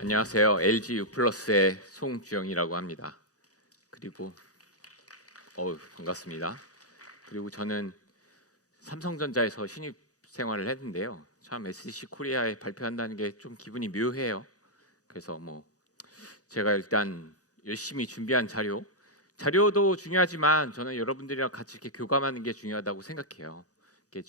안녕하세요. LG U+의 송주영이라고 합니다. 그리고 반갑습니다. 그리고 저는 삼성전자에서 신입 생활을 했는데요. 참 SDC 코리아에 발표한다는 게 좀 기분이 묘해요. 그래서 제가 일단 열심히 준비한 자료도 중요하지만 저는 여러분들이랑 같이 이렇게 교감하는 게 중요하다고 생각해요. 이게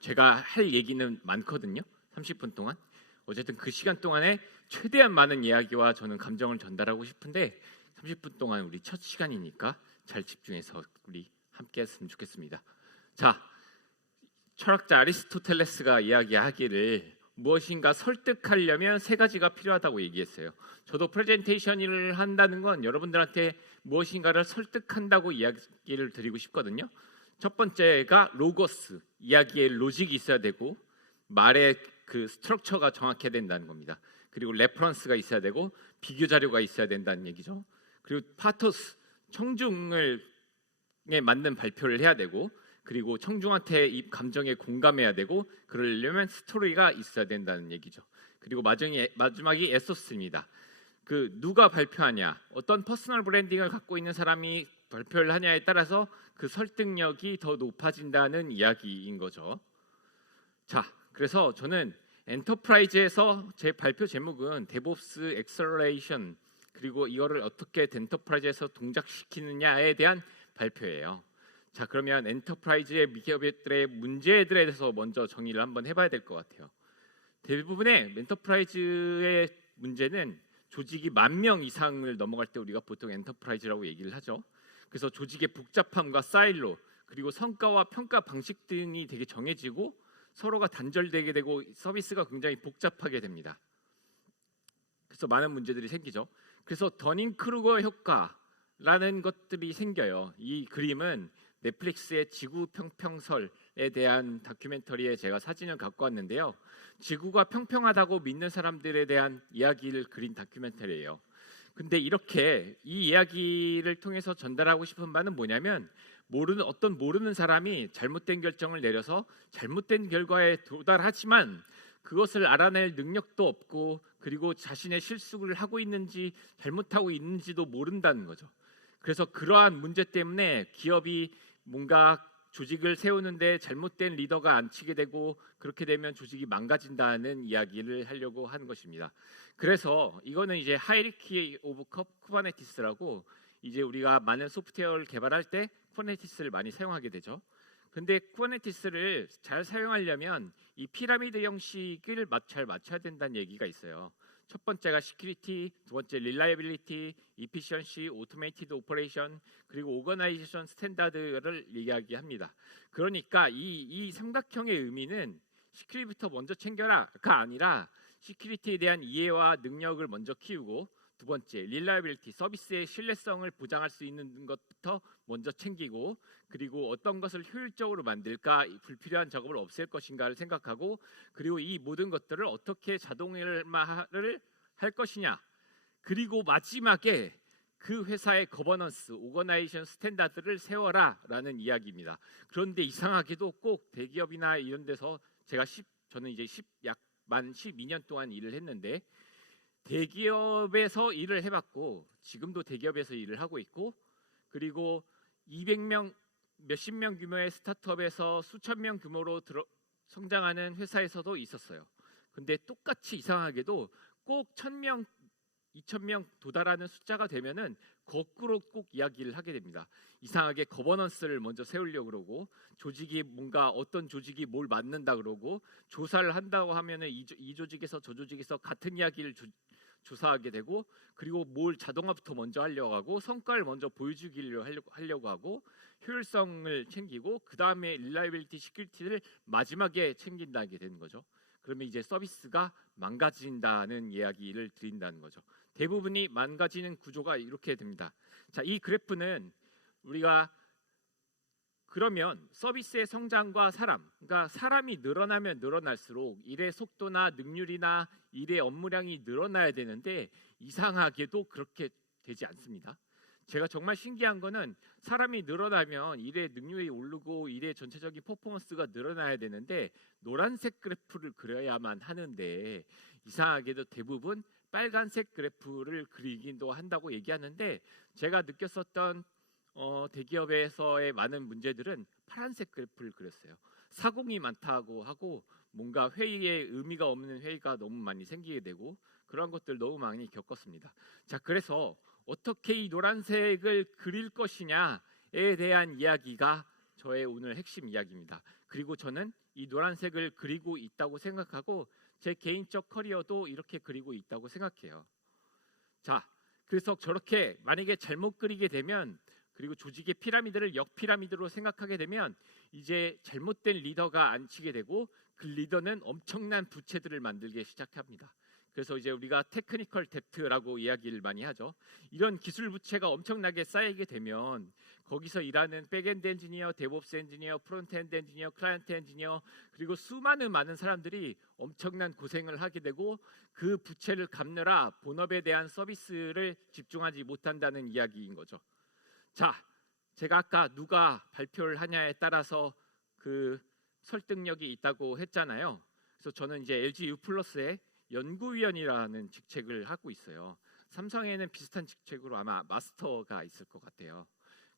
제가 할 얘기는 많거든요. 30분 동안. 어쨌든 그 시간 동안에 최대한 많은 이야기와 저는 감정을 전달하고 싶은데 30분 동안 우리 첫 시간이니까 잘 집중해서 우리 함께 했으면 좋겠습니다. 자, 철학자 아리스토텔레스가 이야기하기를 무엇인가 설득하려면 세 가지가 필요하다고 얘기했어요. 저도 프레젠테이션을 한다는 건 여러분들한테 무엇인가를 설득한다고 이야기를 드리고 싶거든요. 첫 번째가 로고스, 이야기에 로직이 있어야 되고 말의 그 스트럭처가 정확해야 된다는 겁니다. 그리고 레퍼런스가 있어야 되고 비교 자료가 있어야 된다는 얘기죠. 그리고 파토스, 청중에 맞는 발표를 해야 되고 그리고 청중한테 이 감정에 공감해야 되고 그러려면 스토리가 있어야 된다는 얘기죠. 그리고 마지막이 에소스입니다. 그 누가 발표하냐, 어떤 퍼스널 브랜딩을 갖고 있는 사람이 발표를 하냐에 따라서 그 설득력이 더 높아진다는 이야기인 거죠. 자, 그래서 저는 엔터프라이즈에서 제 발표 제목은 데브옵스 엑셀러레이션 그리고 이거를 어떻게 엔터프라이즈에서 동작시키느냐에 대한 발표예요. 자, 그러면 엔터프라이즈의 기업들의 문제들에 대해서 먼저 정의를 한번 해봐야 될 것 같아요. 대부분의 엔터프라이즈의 문제는 조직이 10,000명 이상을 넘어갈 때 우리가 보통 엔터프라이즈라고 얘기를 하죠. 그래서 조직의 복잡함과 사일로 그리고 성과와 평가 방식 등이 되게 정해지고 서로가 단절되게 되고 서비스가 굉장히 복잡하게 됩니다. 그래서 많은 문제들이 생기죠. 그래서 더닝크루거 효과라는 것들이 생겨요. 이 그림은 넷플릭스의 지구 평평설에 대한 다큐멘터리에 제가 사진을 갖고 왔는데요. 지구가 평평하다고 믿는 사람들에 대한 이야기를 그린 다큐멘터리예요. 근데 이렇게 이 이야기를 통해서 전달하고 싶은 바는 뭐냐면 모르는 사람이 잘못된 결정을 내려서 잘못된 결과에 도달하지만 그것을 알아낼 능력도 없고 그리고 자신의 실수를 하고 있는지 잘못하고 있는지도 모른다는 거죠. 그래서 그러한 문제 때문에 기업이 뭔가 조직을 세우는데 잘못된 리더가 앉히게 되고 그렇게 되면 조직이 망가진다는 이야기를 하려고 하는 것입니다. 그래서 이거는 이제 하이리키 오브 쿠버네티스라고 이제 우리가 많은 소프트웨어를 개발할 때 쿠버네티스를 많이 사용하게 되죠. 근데 쿠버네티스를 잘 사용하려면 이 피라미드 형식을 잘 맞춰야 된다는 얘기가 있어요. 첫 번째가 시큐리티, 두 번째 릴라이빌리티, 이피션시, 오토메이티드 오퍼레이션 그리고 오거나이제이션 스탠다드를 이야기합니다. 그러니까 이 삼각형의 의미는 시큐리티부터 먼저 챙겨라가 아니라 시큐리티에 대한 이해와 능력을 먼저 키우고 두 번째 릴라이빌리티 서비스의 신뢰성을 보장할 수 있는 것부터 먼저 챙기고 그리고 어떤 것을 효율적으로 만들까 불필요한 작업을 없앨 것인가를 생각하고 그리고 이 모든 것들을 어떻게 자동화를 할 것이냐 그리고 마지막에 그 회사의 거버넌스, 오거나이제이션 스탠다드를 세워라라는 이야기입니다. 그런데 이상하게도 꼭 대기업이나 이런 데서 저는 이제 만 12년 동안 일을 했는데 대기업에서 일을 해봤고 지금도 대기업에서 일을 하고 있고 그리고 200명 몇십 명 규모의 스타트업에서 수천 명 규모로 성장하는 회사에서도 있었어요. 근데 똑같이 이상하게도 꼭 1,000명, 2,000명 도달하는 숫자가 되면은 거꾸로 꼭 이야기를 하게 됩니다. 이상하게 거버넌스를 먼저 세우려고 그러고 조직이 뭔가 어떤 조직이 뭘 맡는다 그러고 조사를 한다고 하면은 이 조직에서 저 조직에서 같은 이야기를 조사하게 되고 그리고 뭘 자동화부터 먼저 하려고 하고 성과를 먼저 보여주기로 하려고 하고 효율성을 챙기고 그 다음에 릴라이빌리티, 시큐리티를 마지막에 챙긴다게 되는 거죠. 그러면 이제 서비스가 망가진다는 이야기를 드린다는 거죠. 대부분이 망가지는 구조가 이렇게 됩니다. 자, 이 그래프는 우리가 그러면 서비스의 성장과 그러니까 사람이 늘어나면 늘어날수록 일의 속도나 능률이나 일의 업무량이 늘어나야 되는데 이상하게도 그렇게 되지 않습니다. 제가 정말 신기한 거는 사람이 늘어나면 일의 능률이 오르고 일의 전체적인 퍼포먼스가 늘어나야 되는데 노란색 그래프를 그려야만 하는데 이상하게도 대부분 빨간색 그래프를 그리기도 한다고 얘기하는데 제가 느꼈었던 대기업에서의 많은 문제들은 파란색 그래프를 그렸어요. 사공이 많다고 하고 뭔가 회의에 의미가 없는 회의가 너무 많이 생기게 되고 그런 것들 너무 많이 겪었습니다. 자, 그래서 어떻게 이 노란색을 그릴 것이냐에 대한 이야기가 저의 오늘 핵심 이야기입니다. 그리고 저는 이 노란색을 그리고 있다고 생각하고 제 개인적 커리어도 이렇게 그리고 있다고 생각해요. 자, 그래서 저렇게 만약에 잘못 그리게 되면 그리고 조직의 피라미드를 역피라미드로 생각하게 되면 이제 잘못된 리더가 앉히게 되고 그 리더는 엄청난 부채들을 만들기 시작합니다. 그래서 이제 우리가 테크니컬 뎁트라고 이야기를 많이 하죠. 이런 기술 부채가 엄청나게 쌓이게 되면 거기서 일하는 백엔드 엔지니어, 데브옵스 엔지니어, 프론트엔드 엔지니어, 클라이언트 엔지니어 그리고 수많은 많은 사람들이 엄청난 고생을 하게 되고 그 부채를 갚느라 본업에 대한 서비스를 집중하지 못한다는 이야기인 거죠. 자, 제가 아까 누가 발표를 하냐에 따라서 그 설득력이 있다고 했잖아요. 그래서 저는 이제 LG U+의 연구위원이라는 직책을 하고 있어요. 삼성에는 비슷한 직책으로 아마 마스터가 있을 것 같아요.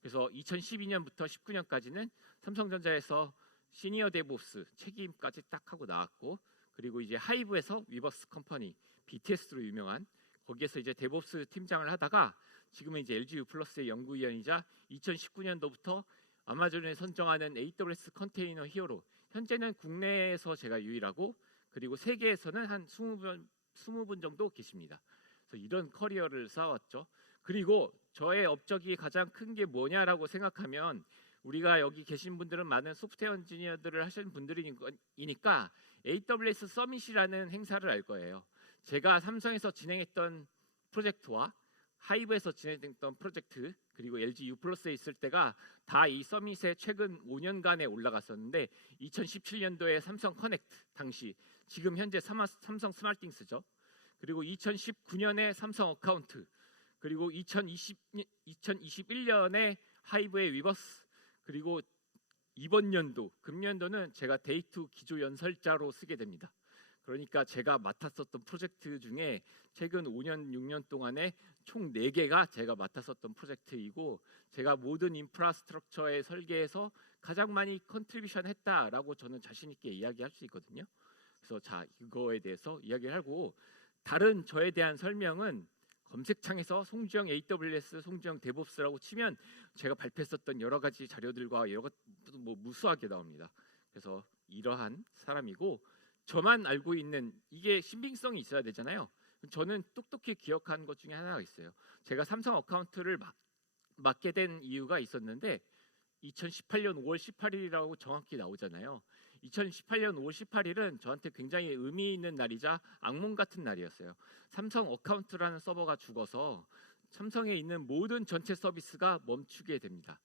그래서 2012년부터 19년까지는 삼성전자에서 시니어 데브옵스 책임까지 딱 하고 나왔고 그리고 이제 하이브에서 위버스 컴퍼니 BTS로 유명한 거기에서 이제 데브옵스 팀장을 하다가 지금은 이제 LG U+의 연구위원이자 2019년도부터 아마존에 선정하는 AWS 컨테이너 히어로 현재는 국내에서 제가 유일하고 그리고 세계에서는 한 20분 정도 계십니다. 그래서 이런 커리어를 쌓아왔죠. 그리고 저의 업적이 가장 큰 게 뭐냐라고 생각하면 우리가 여기 계신 분들은 많은 소프트웨어 엔지니어들을 하시는 분들이니까 AWS 서밋이라는 행사를 알 거예요. 제가 삼성에서 진행했던 프로젝트와 하이브에서 진행했던 프로젝트 그리고 LG U+에 있을 때가 다 이 서밋에 최근 5년간에 올라갔었는데 2017년도에 삼성 커넥트 당시 지금 현재 삼성 스마트띵스죠. 그리고 2019년에 삼성 어카운트 그리고 2021년에 하이브의 위버스 그리고 이번 연도 금년도는 제가 데이트 기조 연설자로 쓰게 됩니다. 그러니까 제가 맡았었던 프로젝트 중에 최근 5년 6년 동안에 총 4개가 제가 맡았었던 프로젝트이고 제가 모든 인프라스트럭처의 설계에서 가장 많이 컨트리뷰션 했다라고 저는 자신 있게 이야기할 수 있거든요. 그래서 자, 이거에 대해서 이야기를 하고 다른 저에 대한 설명은 검색창에서 송주영 AWS, 송주영 데브옵스라고 치면 제가 발표했었던 여러 가지 자료들과 여러 것도 뭐 무수하게 나옵니다. 그래서 이러한 사람이고 저만 알고 있는 이게 신빙성이 있어야 되잖아요. 저는 똑똑히 기억한 것 중에 하나가 있어요. 제가 삼성 어카운트를 맡게 된 이유가 있었는데 2018년 5월 18일이라고 정확히 나오잖아요. 2018년 5월 18일은 저한테 굉장히 의미 있는 날이자 악몽 같은 날이었어요. 삼성 어카운트라는 서버가 죽어서 삼성에 있는 모든 전체 서비스가 멈추게 됩니다.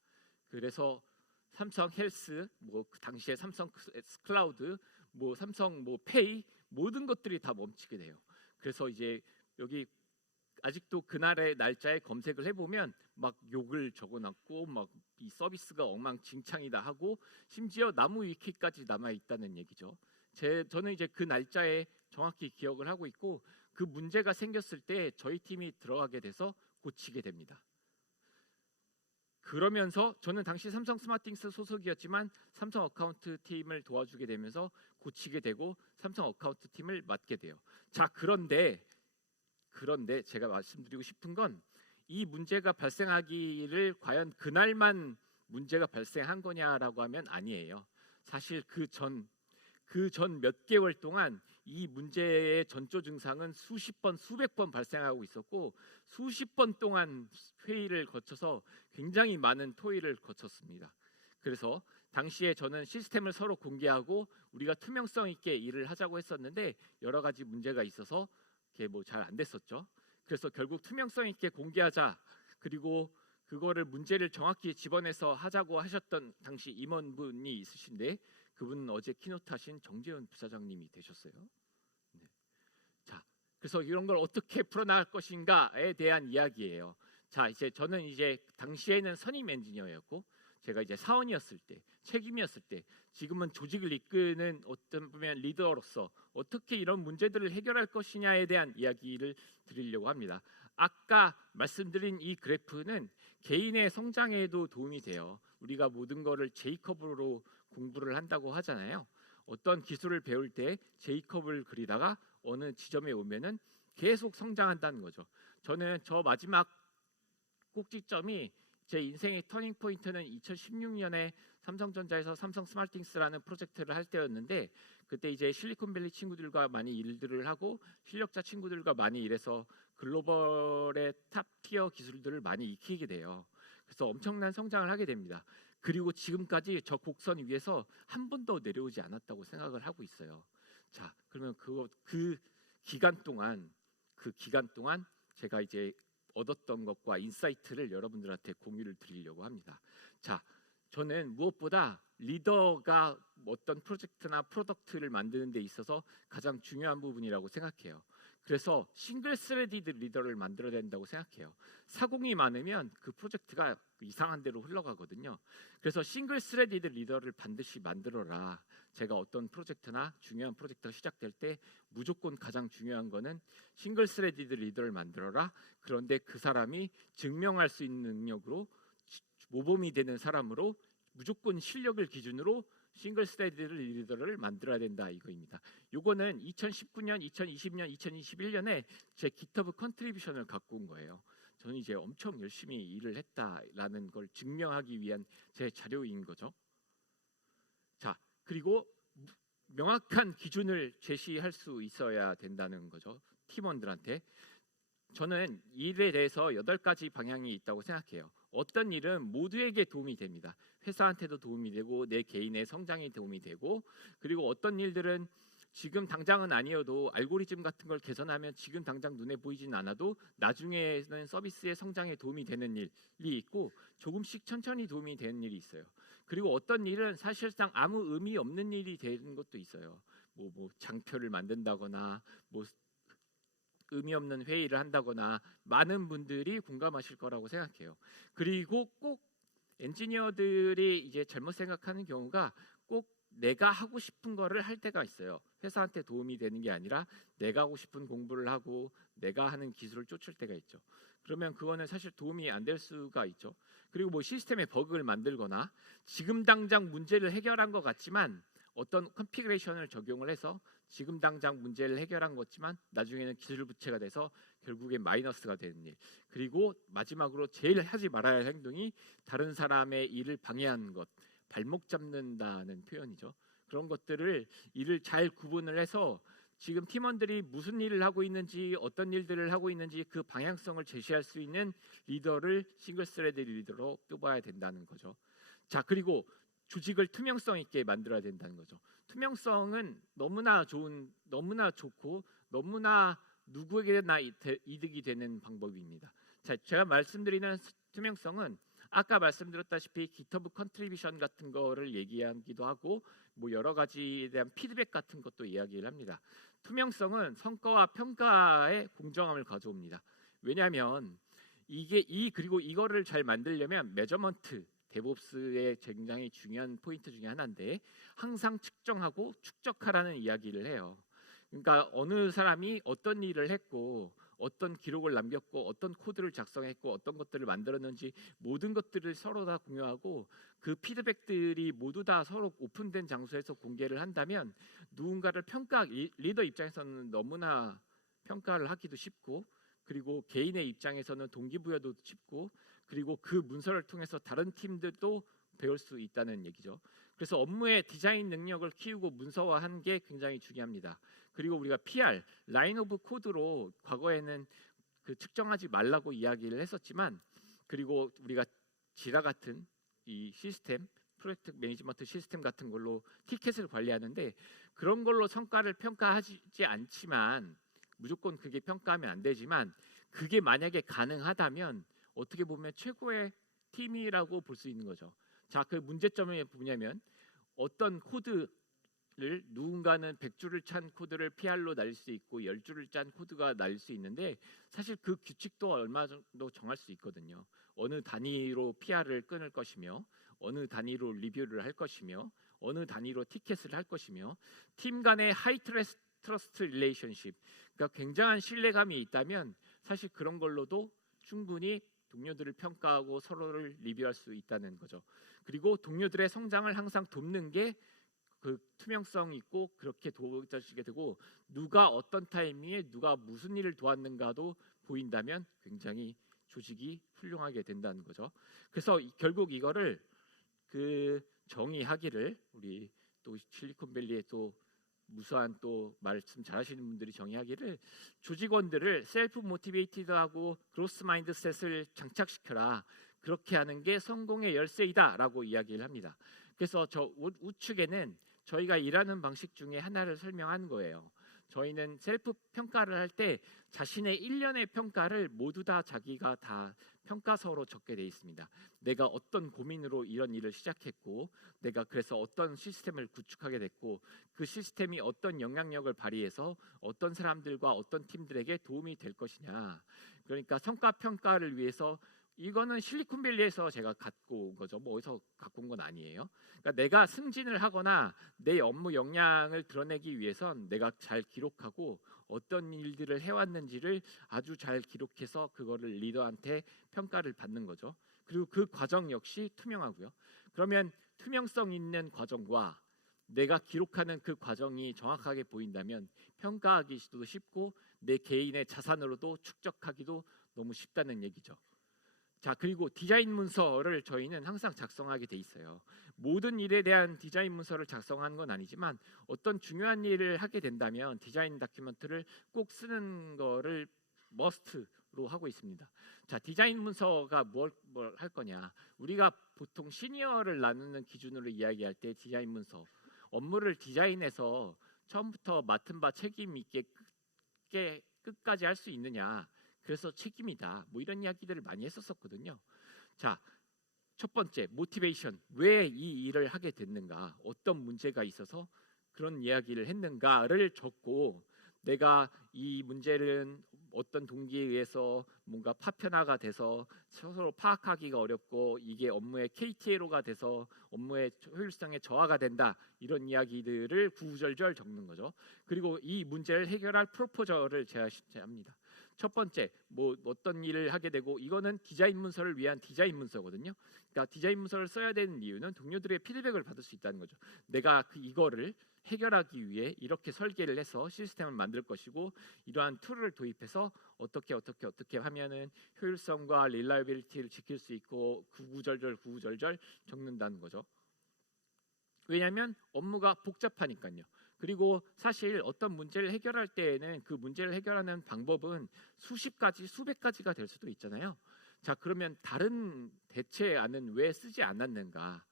그래서 삼성 헬스, 그 당시에 삼성 클라우드, 삼성 페이 모든 것들이 다 멈추게 돼요. 그래서 이제 여기 아직도 그날의 날짜에 검색을 해보면 막 욕을 적어놨고 막 이 서비스가 엉망진창이다 하고 심지어 나무 위키까지 남아 있다는 얘기죠. 저는 이제 그 날짜에 정확히 기억을 하고 있고 그 문제가 생겼을 때 저희 팀이 들어가게 돼서 고치게 됩니다. 그러면서 저는 당시 삼성 스마트띵스 소속이었지만 삼성 어카운트 팀을 도와주게 되면서 고치게 되고 삼성 어카운트 팀을 맡게 돼요. 자, 그런데 제가 말씀드리고 싶은 건 이 문제가 발생하기를 과연 그날만 문제가 발생한 거냐라고 하면 아니에요. 사실 그 전 몇 개월 동안 이 문제의 전조 증상은 수십 번, 수백 번 발생하고 있었고 수십 번 동안 회의를 거쳐서 굉장히 많은 토의를 거쳤습니다. 그래서 당시에 저는 시스템을 서로 공개하고 우리가 투명성 있게 일을 하자고 했었는데 여러 가지 문제가 있어서 그게 잘 안 됐었죠. 그래서 결국 투명성 있게 공개하자 그리고 그거를 문제를 정확히 집어내서 하자고 하셨던 당시 임원분이 있으신데 그분은 어제 키노트 하신 정재현 부사장님이 되셨어요. 네. 자, 그래서 이런 걸 어떻게 풀어나갈 것인가에 대한 이야기예요. 자, 이제 저는 이제 당시에는 선임 엔지니어였고 제가 이제 사원이었을 때 책임이었을 때, 지금은 조직을 이끄는 어떤 보면 리더로서 어떻게 이런 문제들을 해결할 것이냐에 대한 이야기를 드리려고 합니다. 아까 말씀드린 이 그래프는 개인의 성장에도 도움이 돼요. 우리가 모든 거를 제이컵으로 공부를 한다고 하잖아요. 어떤 기술을 배울 때 제이컵을 그리다가 어느 지점에 오면은 계속 성장한다는 거죠. 저는 저 마지막 꼭지점이 제 인생의 터닝 포인트는 2016년에 삼성전자에서 삼성 스마트띵스라는 프로젝트를 할 때였는데, 그때 이제 실리콘밸리 친구들과 많이 일들을 하고 실력자 친구들과 많이 일해서 글로벌의 탑 티어 기술들을 많이 익히게 돼요. 그래서 엄청난 성장을 하게 됩니다. 그리고 지금까지 저 곡선 위에서 한 번도 내려오지 않았다고 생각을 하고 있어요. 자, 그러면 그 기간 동안 제가 이제 얻었던 것과 인사이트를 여러분들한테 공유를 드리려고 합니다. 자, 저는 무엇보다 리더가 어떤 프로젝트나 프로덕트를 만드는 데 있어서 가장 중요한 부분이라고 생각해요. 그래서 싱글 스레디드 리더를 만들어야 된다고 생각해요. 사공이 많으면 그 프로젝트가 이상한 대로 흘러가거든요. 그래서 싱글 스레디드 리더를 반드시 만들어라. 제가 어떤 프로젝트나 중요한 프로젝트가 시작될 때 무조건 가장 중요한 거는 싱글 스레디드 리더를 만들어라. 그런데 그 사람이 증명할 수 있는 능력으로 모범이 되는 사람으로 무조건 실력을 기준으로 싱글 스레디드 리더를 만들어야 된다, 이거입니다. 요거는 2019년, 2020년, 2021년에 제 GitHub 컨트리뷰션을 갖고 온 거예요. 저는 이제 엄청 열심히 일을 했다라는 걸 증명하기 위한 제 자료인 거죠. 자, 그리고 명확한 기준을 제시할 수 있어야 된다는 거죠. 팀원들한테. 저는 일에 대해서 8가지 방향이 있다고 생각해요. 어떤 일은 모두에게 도움이 됩니다. 회사한테도 도움이 되고 내 개인의 성장에 도움이 되고, 그리고 어떤 일들은 지금 당장은 아니어도 알고리즘 같은 걸 개선하면 지금 당장 눈에 보이진 않아도 나중에는 서비스의 성장에 도움이 되는 일이 있고, 조금씩 천천히 도움이 되는 일이 있어요. 그리고 어떤 일은 사실상 아무 의미 없는 일이 되는 것도 있어요. 뭐 장표를 만든다거나 뭐 의미 없는 회의를 한다거나, 많은 분들이 공감하실 거라고 생각해요. 그리고 꼭 엔지니어들이 이제 잘못 생각하는 경우가 꼭 내가 하고 싶은 거를 할 때가 있어요. 회사한테 도움이 되는 게 아니라 내가 하고 싶은 공부를 하고 내가 하는 기술을 쫓을 때가 있죠. 그러면 그거는 사실 도움이 안 될 수가 있죠. 그리고 뭐 시스템에 버그를 만들거나 지금 당장 문제를 해결한 것 같지만 어떤 컨피그레이션을 적용을 해서 지금 당장 문제를 해결한 거지만 나중에는 기술 부채가 돼서 결국에 마이너스가 되는 일. 그리고 마지막으로 제일 하지 말아야 할 행동이 다른 사람의 일을 방해하는 것, 발목 잡는다는 표현이죠. 그런 것들을 일을 잘 구분을 해서 지금 팀원들이 무슨 일을 하고 있는지, 어떤 일들을 하고 있는지 그 방향성을 제시할 수 있는 리더를 싱글 스레드 리더로 뽑아야 된다는 거죠. 자, 그리고 조직을 투명성 있게 만들어야 된다는 거죠. 투명성은 너무나 좋고 너무나 누구에게나 이득이 되는 방법입니다. 자, 제가 말씀드리는 투명성은 아까 말씀드렸다시피 GitHub 컨트리뷰션 같은 거를 얘기하기도 하고 뭐 여러 가지에 대한 피드백 같은 것도 이야기를 합니다. 투명성은 성과와 평가의 공정함을 가져옵니다. 왜냐하면 그리고 이거를 잘 만들려면 메저먼트, 데브옵스의 굉장히 중요한 포인트 중에 하나인데 항상 측정하고 축적하라는 이야기를 해요. 그러니까 어느 사람이 어떤 일을 했고 어떤 기록을 남겼고 어떤 코드를 작성했고 어떤 것들을 만들었는지 모든 것들을 서로 다 공유하고 그 피드백들이 모두 다 서로 오픈된 장소에서 공개를 한다면 누군가를 리더 입장에서는 너무나 평가를 하기도 쉽고, 그리고 개인의 입장에서는 동기부여도 쉽고, 그리고 그 문서를 통해서 다른 팀들도 배울 수 있다는 얘기죠. 그래서 업무의 디자인 능력을 키우고 문서화하는 게 굉장히 중요합니다. 그리고 우리가 PR, 라인 오브 코드로 과거에는 그 측정하지 말라고 이야기를 했었지만, 그리고 우리가 지라 같은 이 시스템, 프로젝트 매니지먼트 시스템 같은 걸로 티켓을 관리하는데 그런 걸로 성과를 평가하지 않지만, 무조건 그게 평가하면 안 되지만 그게 만약에 가능하다면 어떻게 보면 최고의 팀이라고 볼 수 있는 거죠. 자, 그 문제점이 뭐냐면 어떤 코드를 누군가는 100줄을 찬 코드를 PR로 날릴 수 있고 10줄을 짠 코드가 날릴 수 있는데 사실 그 규칙도 얼마 정도 정할 수 있거든요. 어느 단위로 PR을 끊을 것이며 어느 단위로 리뷰를 할 것이며 어느 단위로 티켓을 할 것이며 팀 간의 하이 트러스트 릴레이션십, 그러니까 굉장한 신뢰감이 있다면 사실 그런 걸로도 충분히 동료들을 평가하고 서로를 리뷰할 수 있다는 거죠. 그리고 동료들의 성장을 항상 돕는 게 그 투명성 있고 그렇게 도와주게 되고 누가 어떤 타이밍에 누가 무슨 일을 도왔는가도 보인다면 굉장히 조직이 훌륭하게 된다는 거죠. 그래서 결국 이거를 그 정의하기를 우리 또 실리콘밸리의 또 무수한 또 말씀 잘하시는 분들이 정의하기를 조직원들을 셀프 모티베이티드하고 그로스 마인드셋을 장착시켜라. 그렇게 하는 게 성공의 열쇠이다라고 이야기를 합니다. 그래서 저 우측에는 저희가 일하는 방식 중에 하나를 설명한 거예요. 저희는 셀프 평가를 할 때 자신의 1년의 평가를 모두 다 자기가 다 평가서로 적게 돼 있습니다. 내가 어떤 고민으로 이런 일을 시작했고 내가 그래서 어떤 시스템을 구축하게 됐고 그 시스템이 어떤 영향력을 발휘해서 어떤 사람들과 어떤 팀들에게 도움이 될 것이냐. 그러니까 성과 평가를 위해서 이거는 실리콘밸리에서 제가 갖고 온 거죠. 뭐 어디서 갖고 온 건 아니에요. 그러니까 내가 승진을 하거나 내 업무 역량을 드러내기 위해선 내가 잘 기록하고 어떤 일들을 해왔는지를 아주 잘 기록해서 그거를 리더한테 평가를 받는 거죠. 그리고 그 과정 역시 투명하고요. 그러면 투명성 있는 과정과 내가 기록하는 그 과정이 정확하게 보인다면 평가하기도 쉽고 내 개인의 자산으로도 축적하기도 너무 쉽다는 얘기죠. 자, 그리고 디자인 문서를 저희는 항상 작성하게 돼 있어요. 모든 일에 대한 디자인 문서를 작성하는 건 아니지만 어떤 중요한 일을 하게 된다면 디자인 다큐멘트를 꼭 쓰는 거를 머스트로 하고 있습니다. 자, 디자인 문서가 뭘 할 거냐? 우리가 보통 시니어를 나누는 기준으로 이야기할 때 디자인 문서, 업무를 디자인해서 처음부터 맡은 바 책임 있게 끝까지 할 수 있느냐? 그래서 책임이다. 뭐 이런 이야기들을 많이 했었거든요. 자, 첫 번째 모티베이션. 왜 이 일을 하게 됐는가? 어떤 문제가 있어서 그런 이야기를 했는가를 적고 내가 이 문제는 어떤 동기에 의해서 뭔가 파편화가 돼서 서로 파악하기가 어렵고 이게 업무의 KTLO가 돼서 업무의 효율성에 저하가 된다. 이런 이야기들을 구구절절 적는 거죠. 그리고 이 문제를 해결할 프로포저를 제시합니다. 첫 번째, 뭐 어떤 일을 하게 되고 이거는 디자인 문서를 위한 디자인 문서거든요. 그러니까 디자인 문서를 써야 되는 이유는 동료들의 피드백을 받을 수 있다는 거죠. 내가 이거를 해결하기 위해 이렇게 설계를 해서 시스템을 만들 것이고 이러한 툴을 도입해서 어떻게 하면은 효율성과 릴라이빌리티를 지킬 수 있고 구구절절 적는다는 거죠. 왜냐하면 업무가 복잡하니까요. 그리고 사실 어떤 문제를 해결할 때에는 그 문제를 해결하는 방법은 수십 가지, 수백 가지가 될 수도 있잖아요. 자, 그러면 다른 대체안은 왜 쓰지 않았는가?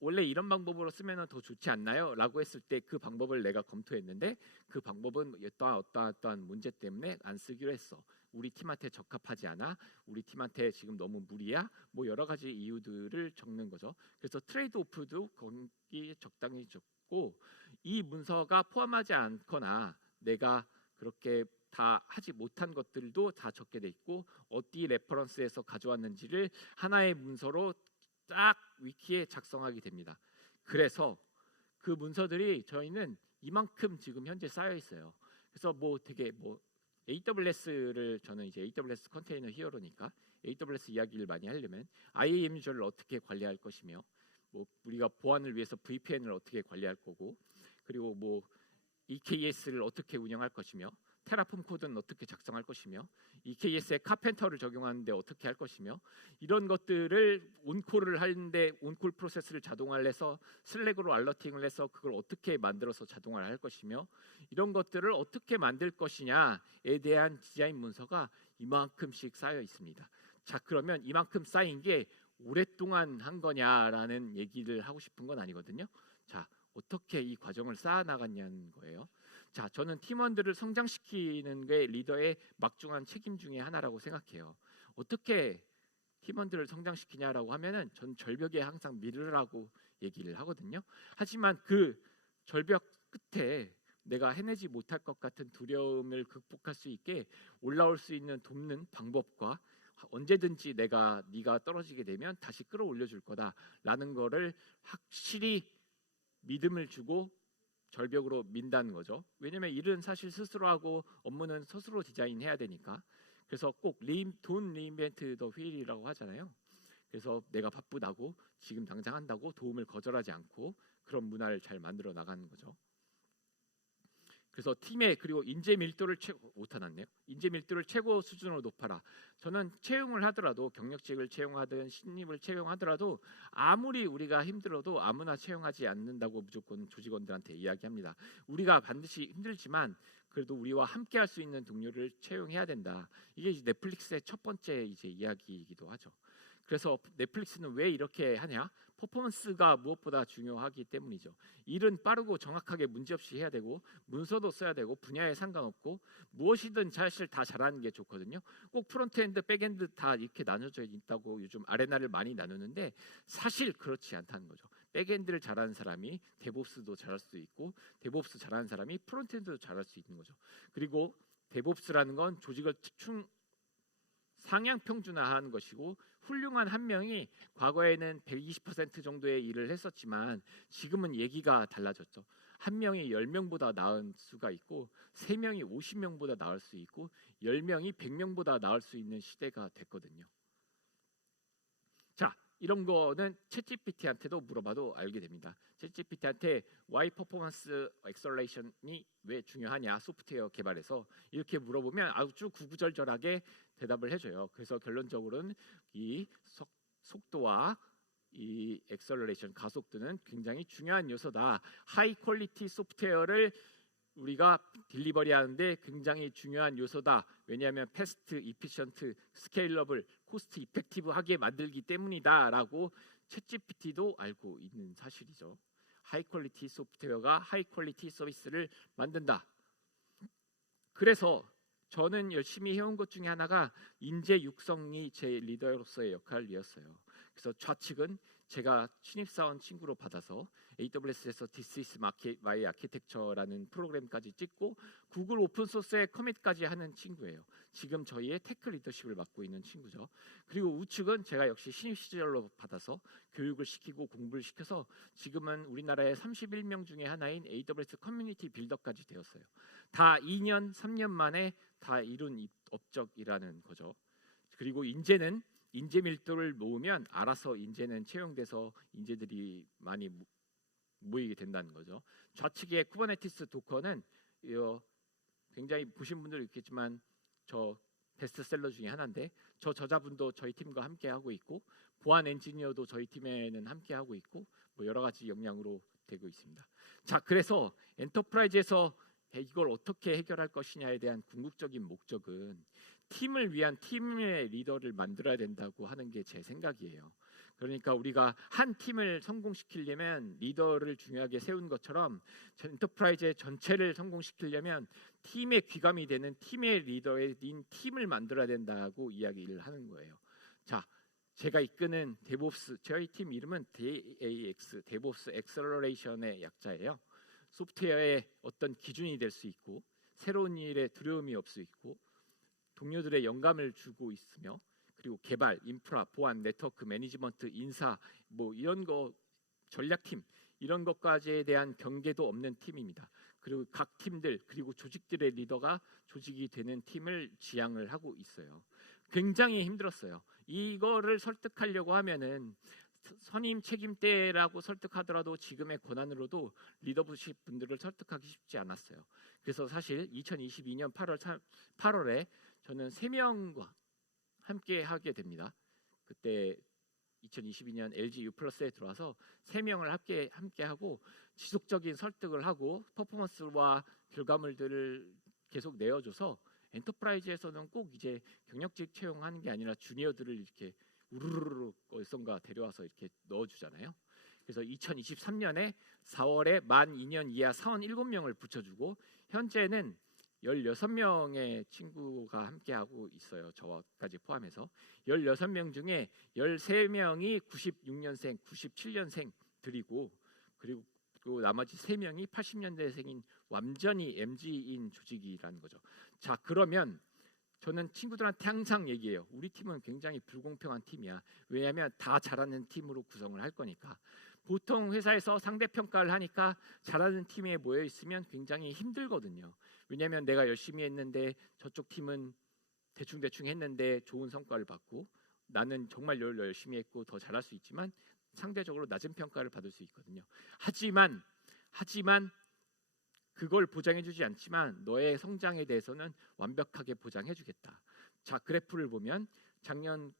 원래 이런 방법으로 쓰면 더 좋지 않나요? 라고 했을 때 그 방법을 내가 검토했는데 그 방법은 어떠한 문제 때문에 안 쓰기로 했어. 우리 팀한테 적합하지 않아. 우리 팀한테 지금 너무 무리야. 뭐 여러 가지 이유들을 적는 거죠. 그래서 트레이드 오프도 거기에 적당히 적고 이 문서가 포함하지 않거나 내가 그렇게 다 하지 못한 것들도 다 적게 돼 있고 어디 레퍼런스에서 가져왔는지를 하나의 문서로 딱 위키에 작성하게 됩니다. 그래서 그 문서들이 저희는 이만큼 지금 현재 쌓여 있어요. 그래서 되게 AWS를 저는 이제 AWS 컨테이너 히어로니까 AWS 이야기를 많이 하려면 IAM 유저를 어떻게 관리할 것이며 우리가 보안을 위해서 VPN을 어떻게 관리할 거고 그리고 EKS를 어떻게 운영할 것이며 테라폼 코드는 어떻게 작성할 것이며 EKS에 카펜터를 적용하는데 어떻게 할 것이며 이런 것들을 온콜을 하는데 온콜 프로세스를 자동화를 해서 슬랙으로 알러팅을 해서 그걸 어떻게 만들어서 자동화를 할 것이며 이런 것들을 어떻게 만들 것이냐에 대한 디자인 문서가 이만큼씩 쌓여 있습니다. 자, 그러면 이만큼 쌓인 게 오랫동안 한 거냐라는 얘기를 하고 싶은 건 아니거든요. 자, 어떻게 이 과정을 쌓아 나갔냐는 거예요. 자, 저는 팀원들을 성장시키는 게 리더의 막중한 책임 중에 하나라고 생각해요. 어떻게 팀원들을 성장시키냐라고 하면은 전 절벽에 항상 미르라고 얘기를 하거든요. 하지만 그 절벽 끝에 내가 해내지 못할 것 같은 두려움을 극복할 수 있게 올라올 수 있는 돕는 방법과 언제든지 네가 떨어지게 되면 다시 끌어올려 줄 거다라는 거를 확실히 믿음을 주고 절벽으로 민다는 거죠. 왜냐하면 일은 사실 스스로 하고 업무는 스스로 디자인해야 되니까. 그래서 꼭 돈 리인벤트 더 휠이라고 하잖아요. 그래서 내가 바쁘다고 지금 당장 한다고 도움을 거절하지 않고 그런 문화를 잘 만들어 나가는 거죠. 그래서 팀의 그리고 인재 밀도를 인재 밀도를 최고 수준으로 높아라. 저는 채용을 하더라도 경력직을 채용하든 신입을 채용하더라도 아무리 우리가 힘들어도 아무나 채용하지 않는다고 무조건 조직원들한테 이야기합니다. 우리가 반드시 힘들지만 그래도 우리와 함께 할 수 있는 동료를 채용해야 된다. 이게 이제 넷플릭스의 첫 번째 이제 이야기이기도 하죠. 그래서 넷플릭스는 왜 이렇게 하냐? 퍼포먼스가 무엇보다 중요하기 때문이죠. 일은 빠르고 정확하게 문제없이 해야 되고 문서도 써야 되고 분야에 상관없고 무엇이든 사실 다 잘하는 게 좋거든요. 꼭 프론트엔드, 백엔드 다 이렇게 나눠져 있다고 요즘 아레나를 많이 나누는데 사실 그렇지 않다는 거죠. 백엔드를 잘하는 사람이 데브옵스도 잘할 수 있고 데브옵스 잘하는 사람이 프론트엔드도 잘할 수 있는 거죠. 그리고 데브옵스라는 건 조직을 상향 평준화하는 것이고 훌륭한 한 명이 과거에는 120% 정도의 일을 했었지만 지금은 얘기가 달라졌죠. 한 명이 10명보다 나은 수가 있고 3명이 50명보다 나을 수 있고 10명이 100명보다 나을 수 있는 시대가 됐거든요. 자, 이런 거는 챗GPT한테도 물어봐도 알게 됩니다. 챗GPT한테 Y 퍼포먼스 엑셀러레이션이 왜 중요하냐 소프트웨어 개발에서 이렇게 물어보면 아주 구구절절하게 대답을 해줘요. 그래서 결론적으로는 이 속도와 이 엑셀러레이션 가속도는 굉장히 중요한 요소다. 하이 퀄리티 소프트웨어를 우리가 딜리버리 하는데 굉장히 중요한 요소다. 왜냐하면 패스트, 이피션트, 스케일러블, 코스트 이펙티브하게 만들기 때문이다라고 챗GPT도 알고 있는 사실이죠. 하이 퀄리티 소프트웨어가 하이 퀄리티 서비스를 만든다. 그래서 저는 열심히 해온 것 중에 하나가 인재 육성이 제 리더로서의 역할이었어요. 그래서 좌측은 제가 신입사원 친구로 받아서 AWS에서 This is my architecture라는 프로그램까지 찍고 구글 오픈소스에 커밋까지 하는 친구예요. 지금 저희의 테크 리더십을 맡고 있는 친구죠. 그리고 우측은 제가 역시 신입 시절로 받아서 교육을 시키고 공부를 시켜서 지금은 우리나라의 31명 중에 하나인 AWS 커뮤니티 빌더까지 되었어요. 다 2년, 3년 만에 다 이룬 업적이라는 거죠. 그리고 인재는 인재 밀도를 모으면 알아서 인재는 채용돼서 인재들이 많이 모이게 된다는 거죠. 좌측의 쿠버네티스 도커는 굉장히 보신 분들 있겠지만 저 베스트셀러 중에 하나인데 저 저자분도 저희 팀과 함께 하고 있고 보안 엔지니어도 저희 팀에는 함께 하고 있고 뭐 여러 가지 역량으로 되고 있습니다. 자, 그래서 엔터프라이즈에서 이걸 어떻게 해결할 것이냐에 대한 궁극적인 목적은 팀을 위한 팀의 리더를 만들어야 된다고 하는 게 제 생각이에요. 그러니까 우리가 한 팀을 성공시키려면 리더를 중요하게 세운 것처럼 엔터프라이즈의 전체를 성공시키려면 팀의 귀감이 되는 팀의 리더인 팀을 만들어야 된다고 이야기를 하는 거예요. 자, 제가 이끄는 데브옵스, 저희 팀 이름은 DAX, 데브옵스 엑셀러레이션의 약자예요. 소프트웨어의 어떤 기준이 될 수 있고 새로운 일에 두려움이 없을 수 있고 동료들의 영감을 주고 있으며 그리고 개발, 인프라, 보안, 네트워크, 매니지먼트, 인사 뭐 이런 거 전략팀 이런 것까지에 대한 경계도 없는 팀입니다. 그리고 각 팀들 그리고 조직들의 리더가 조직이 되는 팀을 지향을 하고 있어요. 굉장히 힘들었어요. 이거를 설득하려고 하면은 선임 책임대라고 설득하더라도 지금의 권한으로도 리더십 분들을 설득하기 쉽지 않았어요. 그래서 사실 2022년 8월에 저는 3명과 함께 하게 됩니다. 그때 2022년 LG U+에 들어와서 3명을 함께 하고 지속적인 설득을 하고 퍼포먼스와 결과물들을 계속 내어줘서 엔터프라이즈에서는 꼭 이제 경력직 채용하는 게 아니라 주니어들을 이렇게 우르르르 어디선가 데려와서 이렇게 넣어주잖아요. 그래서 2023년에 4월에 만 2년 이하 사원 7명을 붙여주고 현재는 16명의 친구가 함께하고 있어요. 저까지 포함해서 16명 중에 13명이 96년생, 97년생들이고 그리고 나머지 3명이 80년대생인 완전히 MZ인 조직이라는 거죠. 자, 그러면 저는 친구들한테 항상 얘기해요. 우리 팀은 굉장히 불공평한 팀이야. 왜냐하면 다 잘하는 팀으로 구성을 할 거니까. 보통 회사에서 상대 평가를 하니까 잘하는 팀에 모여 있으면 굉장히 힘들거든요. 왜냐하면 내가 열심히 했는데 저쪽 팀은 대충 했는데 좋은 성과를 받고, 나는 정말 열심히 했고 더 잘할 수 있지만 상대적으로 낮은 평가를 받을 수 있거든요. 하지만 그걸 보장해주지 않지만 너의 성장에 대해서는 완벽하게 보장해주겠다. 자, 그래프를 보면 작년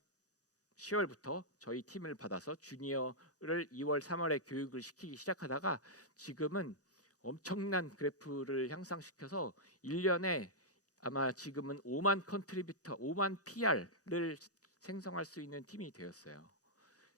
10월부터 저희 팀을 받아서 주니어를 2월, 3월에 교육을 시키기 시작하다가 지금은 엄청난 그래프를 향상시켜서 1년에 아마 지금은 5만 컨트리뷰터, 5만 PR를 생성할 수 있는 팀이 되었어요.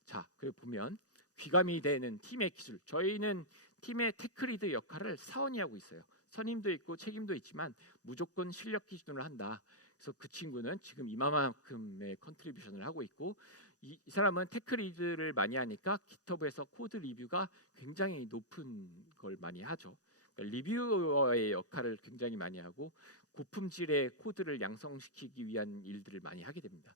자, 그리고 보면 귀감이 되는 팀의 기술. 저희는 팀의 테크리드 역할을 사원이 하고 있어요. 선임도 있고 책임도 있지만 무조건 실력 기준으로 한다. 그래서 그 친구는 지금 이만큼의 컨트리뷰션을 하고 있고, 이 사람은 테크리드를 많이 하니까 깃허브에서 코드 리뷰가 굉장히 높은 걸 많이 하죠. 그러니까 리뷰어의 역할을 굉장히 많이 하고 고품질의 코드를 양성시키기 위한 일들을 많이 하게 됩니다.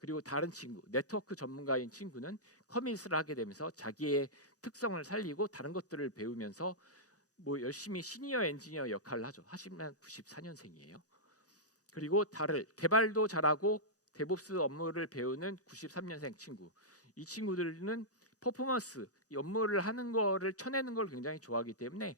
그리고 다른 친구, 네트워크 전문가인 친구는 커밋을 하게 되면서 자기의 특성을 살리고 다른 것들을 배우면서 뭐 열심히 시니어 엔지니어 역할을 하죠. 하시면 94년생이에요. 그리고 개발도 잘하고 데브옵스 업무를 배우는 93년생 친구. 이 친구들은 퍼포먼스, 업무를 하는 거를 쳐내는 걸 굉장히 좋아하기 때문에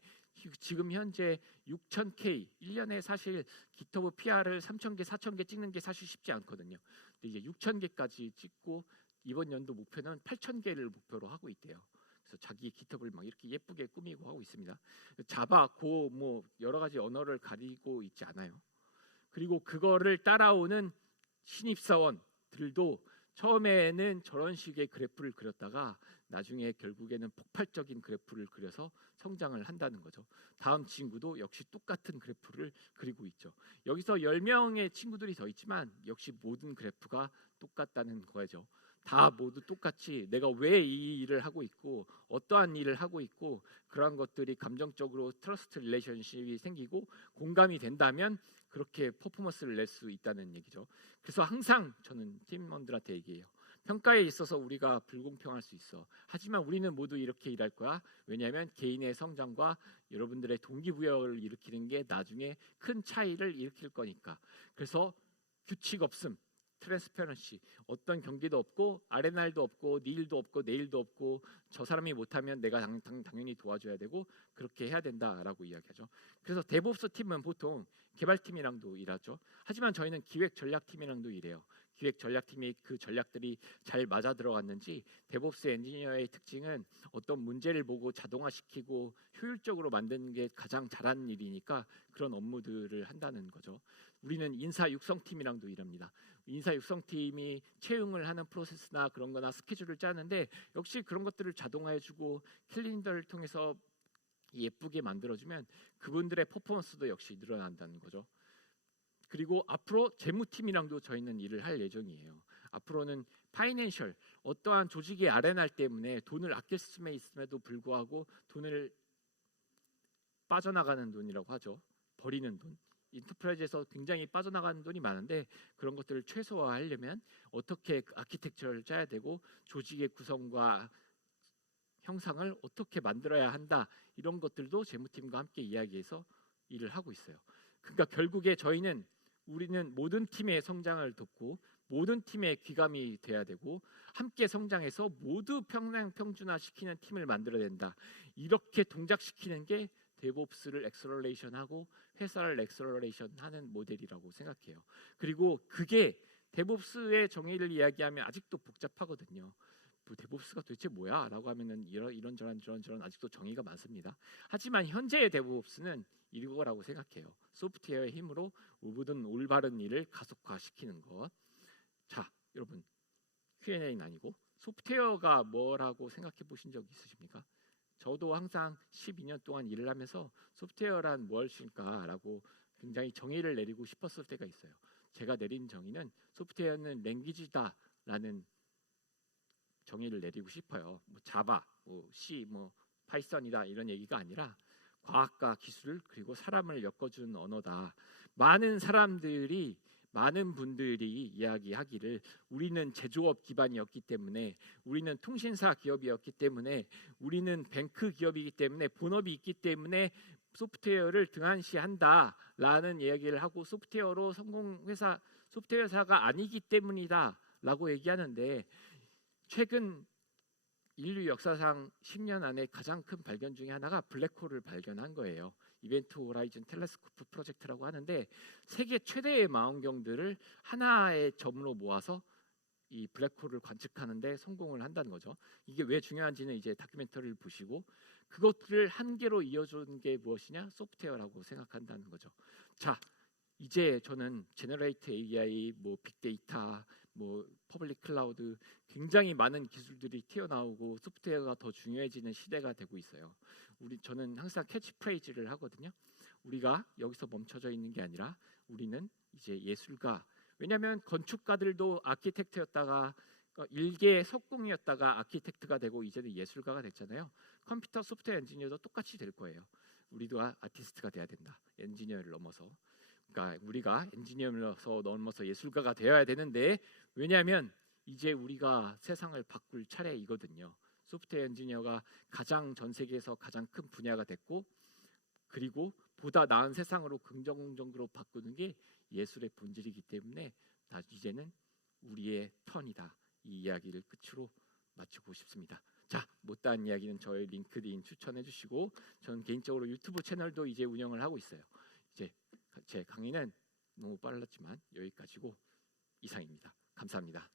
지금 현재 6,000K 1년에 사실 깃허브 PR을 3,000개, 4,000개 찍는 게 사실 쉽지 않거든요. 근데 이제 6,000개까지 찍고 이번 연도 목표는 8,000개를 목표로 하고 있대요. 그래서 자기 깃허브를 막 이렇게 예쁘게 꾸미고 하고 있습니다. 자바, 고 뭐 여러 가지 언어를 가리고 있지 않아요. 그리고 그거를 따라오는 신입사원들도 처음에는 저런 식의 그래프를 그렸다가 나중에 결국에는 폭발적인 그래프를 그려서 성장을 한다는 거죠. 다음 친구도 역시 똑같은 그래프를 그리고 있죠. 여기서 10명의 친구들이 더 있지만 역시 모든 그래프가 똑같다는 거죠. 다 모두 똑같이 내가 왜 이 일을 하고 있고 어떠한 일을 하고 있고 그러한 것들이 감정적으로 트러스트 릴레이션십이 생기고 공감이 된다면 그렇게 퍼포먼스를 낼 수 있다는 얘기죠. 그래서 항상 저는 팀원들한테 얘기해요. 평가에 있어서 우리가 불공평할 수 있어. 하지만 우리는 모두 이렇게 일할 거야. 왜냐하면 개인의 성장과 여러분들의 동기부여를 일으키는 게 나중에 큰 차이를 일으킬 거니까. 그래서 규칙 없음, 트랜스페런시, 어떤 경기도 없고 아레날도 없고 니일도 없고 내일도 없고 저 사람이 못하면 내가 당연히 도와줘야 되고 그렇게 해야 된다라고 이야기하죠. 그래서 데브옵스 팀은 보통 개발팀이랑도 일하죠. 하지만 저희는 기획 전략팀이랑도 일해요. 기획 전략팀이 그 전략들이 잘 맞아 들어갔는지, 데브옵스 엔지니어의 특징은 어떤 문제를 보고 자동화시키고 효율적으로 만드는 게 가장 잘하는 일이니까 그런 업무들을 한다는 거죠. 우리는 인사 육성팀이랑도 일합니다. 인사 육성팀이 채용을 하는 프로세스나 그런 거나 스케줄을 짜는데 역시 그런 것들을 자동화해주고 캘린더를 통해서 예쁘게 만들어주면 그분들의 퍼포먼스도 역시 늘어난다는 거죠. 그리고 앞으로 재무팀이랑도 저희는 일을 할 예정이에요. 앞으로는 파이낸셜, 어떠한 조직의 아레날 때문에 돈을 아낄 수에 있음에도 불구하고 돈을 빠져나가는 돈이라고 하죠. 버리는 돈. 인터프라이즈에서 굉장히 빠져나가는 돈이 많은데 그런 것들을 최소화하려면 어떻게 아키텍처를 짜야 되고 조직의 구성과 형상을 어떻게 만들어야 한다, 이런 것들도 재무팀과 함께 이야기해서 일을 하고 있어요. 그러니까 결국에 우리는 모든 팀의 성장을 돕고 모든 팀의 귀감이 돼야 되고 함께 성장해서 모두 평준화시키는 팀을 만들어야 된다. 이렇게 동작시키는 게 데브옵스를 엑셀러레이션하고 회사를 엑셀러레이션하는 모델이라고 생각해요. 그리고 그게 데브옵스의 정의를 이야기하면 아직도 복잡하거든요. 뭐 데브옵스가 도대체 뭐야? 라고 하면은 이런저런 아직도 정의가 많습니다. 하지만 현재의 데브옵스는 이거라고 생각해요. 소프트웨어의 힘으로 모든 올바른 일을 가속화시키는 것. 자, 여러분 Q&A는 아니고 소프트웨어가 뭐라고 생각해 보신 적 있으십니까? 저도 항상 12년 동안 일을 하면서 소프트웨어란 무엇일까라고 굉장히 정의를 내리고 싶었을 때가 있어요. 제가 내린 정의는 소프트웨어는 랭귀지다라는 정의를 내리고 싶어요. 뭐 자바, 뭐 C, 뭐 파이썬이다 이런 얘기가 아니라 과학과 기술 그리고 사람을 엮어주는 언어다. 많은 사람들이 많은 분들이 이야기하기를 우리는 제조업 기반이었기 때문에, 우리는 통신사 기업이었기 때문에, 우리는 뱅크 기업이기 때문에, 본업이 있기 때문에 소프트웨어를 등한시한다라는 이야기를 하고, 소프트웨어로 소프트웨어 회사가 아니기 때문이다라고 얘기하는데, 최근 인류 역사상 10년 안에 가장 큰 발견 중에 하나가 블랙홀을 발견한 거예요. 이벤트 호라이즌 텔레스코프 프로젝트라고 하는데, 세계 최대의 망원경들을 하나의 점으로 모아서 이 블랙홀을 관측하는데 성공을 한다는 거죠. 이게 왜 중요한지는 이제 다큐멘터리를 보시고, 그것들을 한 개로 이어주는 게 무엇이냐? 소프트웨어라고 생각한다는 거죠. 자, 이제 저는 제너레이트 AI, 뭐 빅데이터, 뭐 퍼블릭 클라우드, 굉장히 많은 기술들이 튀어나오고 소프트웨어가 더 중요해지는 시대가 되고 있어요. 저는 항상 캐치프레이즈를 하거든요. 우리가 여기서 멈춰져 있는 게 아니라 우리는 이제 예술가. 왜냐하면 건축가들도 아키텍트였다가 일개 석공이었다가 아키텍트가 되고 이제는 예술가가 됐잖아요. 컴퓨터 소프트웨어 엔지니어도 똑같이 될 거예요. 우리도 아티스트가 돼야 된다. 엔지니어를 넘어서. 그러니까 우리가 엔지니어로서 넘어서 예술가가 되어야 되는데, 왜냐하면 이제 우리가 세상을 바꿀 차례이거든요. 소프트웨어 엔지니어가 가장 전 세계에서 가장 큰 분야가 됐고, 그리고 보다 나은 세상으로 긍정적으로 바꾸는 게 예술의 본질이기 때문에 이제는 우리의 턴이다. 이 이야기를 끝으로 마치고 싶습니다. 자, 못다한 이야기는 저의 링크드인 추천해 주시고, 저는 개인적으로 유튜브 채널도 이제 운영을 하고 있어요. 이제 제 강의는 너무 빨랐지만 여기까지고 이상입니다. 감사합니다.